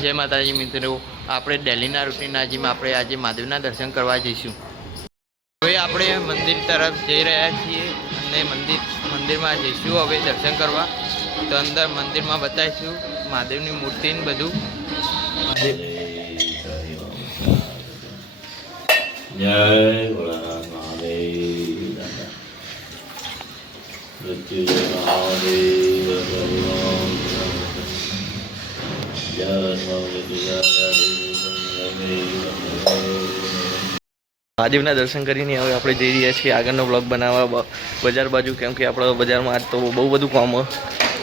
જય માતાજી મિત્રો, આપણે ડેલીના રૂટીનના જીમાં આપણે આજે મહાદેવના દર્શન કરવા જઈશું। હવે આપણે મંદિર તરફ જઈ રહ્યા છીએ અને મંદિરમાં જઈશું હવે દર્શન કરવા। તો અંદર મંદિરમાં બતાવીશું મહાદેવની મૂર્તિ ને બધું। જય ભોળાનાથ મહાદેવ મૃત્યુજય મહાદેવના દર્શન કરીને હવે આપણે જઈ રહ્યા છીએ આગળનો બ્લોગ બનાવવા બજાર બાજુ, કેમ કે આપણો બજારમાં આજ તો બહુ બધું કામ હોય।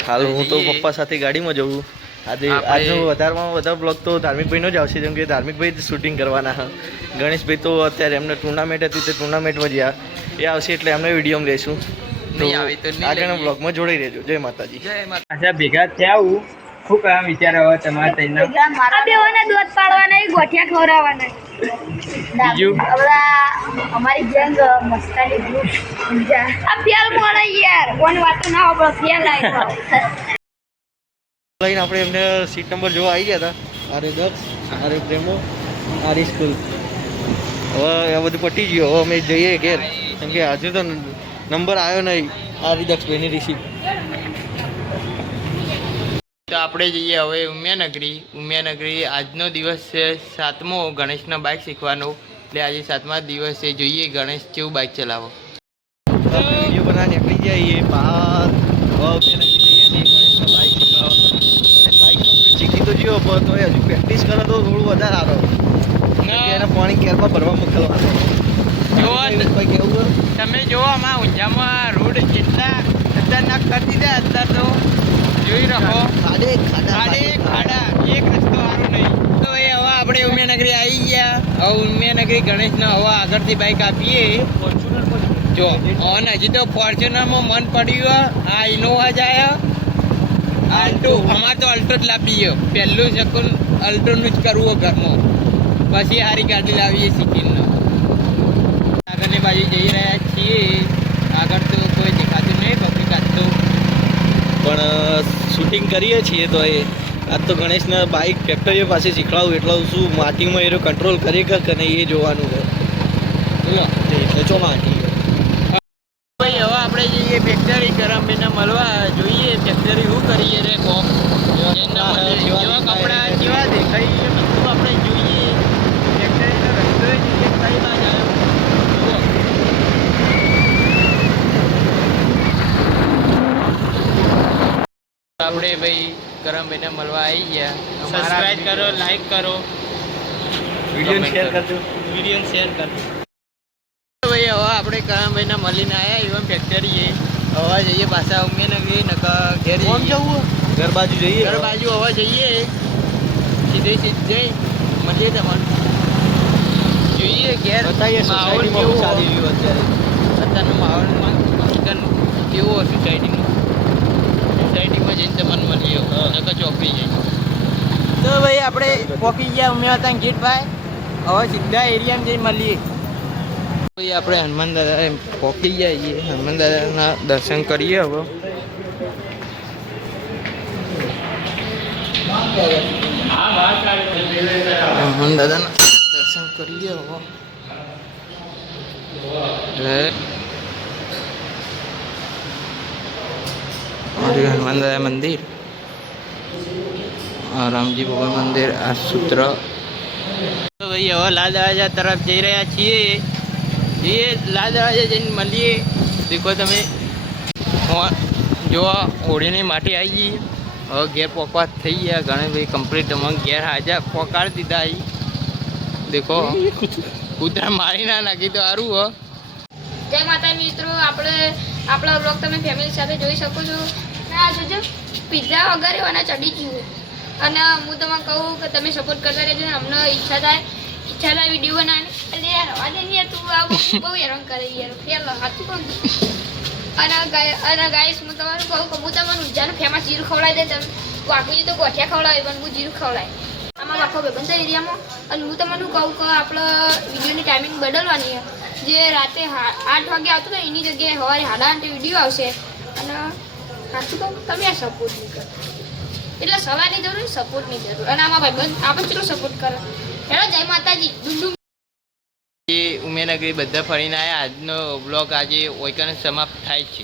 હાલ હું તો પપ્પા સાથે ગાડીમાં જઉં। આજનો વધારે બ્લોગ તો ધાર્મિકભાઈનો જ આવશે, જેમ કે ધાર્મિકભાઈ જ શૂટિંગ કરવાના હા। ગણેશભાઈ તો અત્યારે એમને ટુર્નામેન્ટ હતી તે ટુર્નામેન્ટમાં જ્યાં એ આવશે એટલે એમને વિડીયોમાં લઈશું। આગળના બ્લોગમાં જોડાઈ રહેજો। જય માતાજી। અચ્છા, ભેગા થયા હું શું કામ વિચાર હવે તમારે તઈને? આ બેઓને દૂધ પાડવાના, ગોઠિયા ખવડાવવાના। બીજું અમારી ગેંગ મસ્તાની ગ્રુપ આ ફેલ મળે યાર, કોણ વાતો ના હોબળો ફેલ આવ્યો લઈને આપણે એમને સીટ નંબર જોવા આવી ગયા હતા। આરે દક્ષ, આરે પ્રેમો, આરે સ્કૂલ। હવે આ બધું પટી ગયું, હવે અમે જઈએ ઘેર, કેમ કે હજુ તો નંબર આવ્યો નહીં આરી દક્ષભાઈની રિસીપ। તો આપણે જઈએ હવે ઉમિયાનગરી। આજનો દિવસ છે 7મો ગણેશનો બાઇક શીખવાનો, એટલે આજે 7મા દિવસે જોઈએ ગણેશ કેવું બાઇક ચલાવો। વિડીયો બનાવીને નીકળી જઈએ બહાર, ઉમિયાનગરી જઈએ છીએ ગણેશનો બાઇક શીખવા। બાઇક કમ્પ્લીટ શીખી તો ગયો, પણ તો હજુ પ્રેક્ટિસ કરે તો થોડું વધારે સારું, એને પાણી કેરમાં ભરવા મોકલવાનું। તમે જો આમાં ઊંઝામાં રોડ કેટલા ખતરનાક કરી દીધા અત્યારે તો જોઈ રહો, ખાડા એક રસ્તો સારો નહીં। તો એ હવે આપણે ઉમિયાનગરી આવી ગયા। હવે ઉમિયાનગરી ગણેશને હવે આગળથી બાઇક આપીએ જો। અને હજી તો ફોર્ચ્યુનરમાં મન પડ્યું, આ ઇનોવા જાય અલ્ટો, અમારે તો અલ્ટો જ લાવી ગયો। પહેલું શકુન અલ્ટોનું જ કરવું ઘરમાં, પછી સારી ગાડી લાવીએ સિકિનનો। આગળની બાજુ જઈ રહ્યા છીએ, આગળ તો કોઈ દેખાતું નહીં, પબ્લિક આજ તો પણ શૂટિંગ કરીએ છીએ તો એ આજ તો ગણેશના બાઇક ફેક્ટરીઓ પાસે શીખવાડું, એટલે શું માટીમાં એ કંટ્રોલ કરે કે નહીં એ જોવાનું છે। એટલે ચો માટી ભાઈ હવે આપણે જઈએ ફેક્ટરી કરમભાઈને મળવા, જોઈએ ફેક્ટરી શું કરીએ રે કોક જેવા કપડા કેવા દેખાય એ બધું આપણે જોઈએ। ફેક્ટરીનો રસ્તો કઈ બાજુ આવ્યો આપણે ભાઈ કરમભાઈને મળવા આવી ગયા। સબસ્ક્રાઇબ કરો, લાઈક કરો, વિડીયો શેર કરજો, ભાઈ હવે આપણે કરમભાઈને મળીને આવ્યા ઇવન ફેક્ટરીએ। હવે જઈએ પાછા ઉમિયાનગરી નકા ઘેર જવું, ઘર બાજુ જઈએ, ઘર બાજુ હવે જઈએ સીધે મળીએ તમારું, જોઈએ ઘેર બતાવીએ માહોલ સોસાયટીમાં કેવો સારી વ્યૂ અત્યારનો માહોલ કેવો સોસાયટીમાં જઈને તમને મળીએ નકા ચોપડી જાય। તો ભાઈ આપણે પહોંચી ગયા ઉમિયા ગેટ ભાઈ, હવે સીધા એરિયામાં જઈને મળીએ। ભાઈ આપણે હનુમાન દાદા પહોંચી ગયા છીએ, હનુમાન દાદાના દર્શન કરીએ હવે। હનુમાન દાદાના દર્શન કરીએ હવે। હનુમાન દાદા મંદિર, રામજી ભગવાન મંદિર, આ સૂત્ર। ભાઈ હવે લાલ દરવાજા તરફ જઈ રહ્યા છીએ, લાલ દરવાજા જઈને મળીએ। દેખો તમે જો હોળીની માટી આવી ગઈ, હવે ઘેર પોકવા થઈ ગયા ઘણા ભાઈ કમ્પ્લીટ, અમે ઘેર હાજર પોકાડી દીધા અહીં। દેખો કૂતરા મારી ના નાખી તો સારું હો। જય માતા મિત્રો, આપણા બ્લોગ તમે ફેમિલી સાથે જોઈ શકો છો। આ જોજો પિઝા વગેરે અને ચડી ગયું, અને હું તમને કહું કે તમે સપોર્ટ કરતા રહેજો। અમને ઈચ્છા થાય વિડીયો બનાવવાની। એટલે યાર આજે યાર તું બહુ હેરાન કરે યાર, ફેર સાચું કહું। અને ગાઈસ હું તમારું કહું કે હું તમને ઊંઝાનું ફેમસ જીરું ખવડાવી દે, તમે વાકુજી તો ગોઠિયા ખવડાવે પણ હું જીરું ખવડાવી આમાં આખો બેબંધ એરિયામાં। અને હું તમને કહું કે આપણે વિડીયોની ટાઈમિંગ બદલવાની છે, જે રાતે 8 વાગે આવતું ને એની જગ્યાએ સવારે 8:30 વિડીયો આવશે। અને સાચું કહું તમે આ સપોર્ટ નહીં કરો। એટલે સલાહની જરૂર, સપોર્ટની જરૂર. અને આમાં ભાઈબંધ આપણે કેટલો સપોર્ટ કરે. હેલો જય માતાજી. ડુંડું એ ઉમેરનગરી બધા ફરીને આવ્યા. આજનો બ્લોગ આજે ઓયકન સમાપ્ત થાય છે.